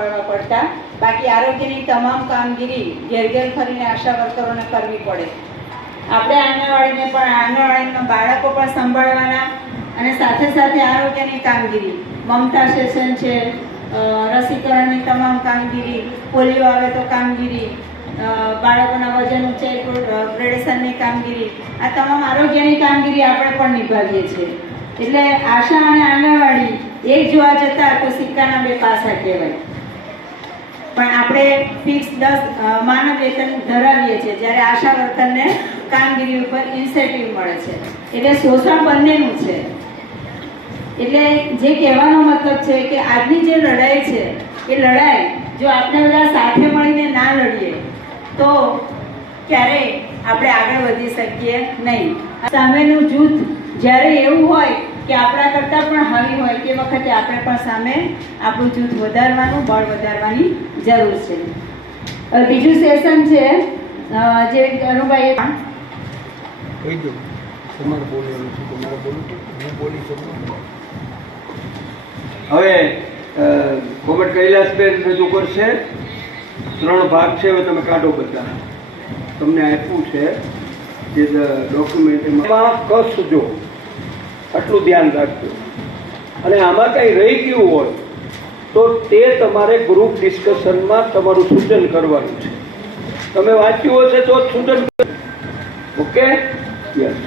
સંભાળવા પડતા. બાકી આરોગ્યની તમામ કામગીરી ઘેર ઘેર ફરીને આશા વર્કરોને કરવી પડે. આપણે આંગણવાડીમાં બાળકો પણ સંભાળવાના અને સાથે સાથે આરોગ્યની કામગીરી, મમતા સેશન છે, રસીકરણની તમામ કામગીરી, પોલિયો આવે તો કામગીરી, બાળકોના વજન ઊંચાઈ ગ્રેડેશનની કામગીરી, આ તમામ આરોગ્યની કામગીરી આપણે પણ નિભાવીએ છીએ. એટલે આશા અને આંગણવાડી એક જોવા જતા તો સિક્કાના બે પાસા કહેવાય. પણ આપણે ફિક્સ 10 માનવ વેતન ધરાવીએ છીએ, જ્યારે આશા વર્કરને કામગીરી ઉપર ઇન્સેન્ટિવ મળે છે. એટલે શોષણ બંનેનું છે. એટલે જે કહેવાનો મતલબ છે કે આજની જે લડાઈ છે એ લડાઈ જો આપણે બધા સાથે મળીને ના લડીએ તો ક્યારેય આપણે આગળ વધી શકીએ નહીં. સામેનું જૂથ જ્યારે એવું હોય કે આપણા કરતાં પણ હાવી હોય તે વખતે આપણે પણ સામે આપણું જૂથ વધારવાનું, બળ વધારવાની જરૂર છે. બીજું સેશન છે જે અનુભાઈએ કહી દો તમારે બોલવાનું છે, તમારે બોલવું તો હું બોલી શકું. હવે કોમટ કૈલાસબેન રજૂ કરશે. 3 ભાગ છે. હવે તમે કાઢો બધા. તમને આપ્યું છે જે ડોક્યુમેન્ટ, એમાં કસ જો આટલું ધ્યાન રાખજો. અને આમાં કંઈ રહી ગયું હોય તો તે તમારે ગ્રુપ ડિસ્કશનમાં તમારું સૂચન કરવાનું છે. તમે વાંચ્યું હશે તો જ સૂચન. ઓકે? યસ.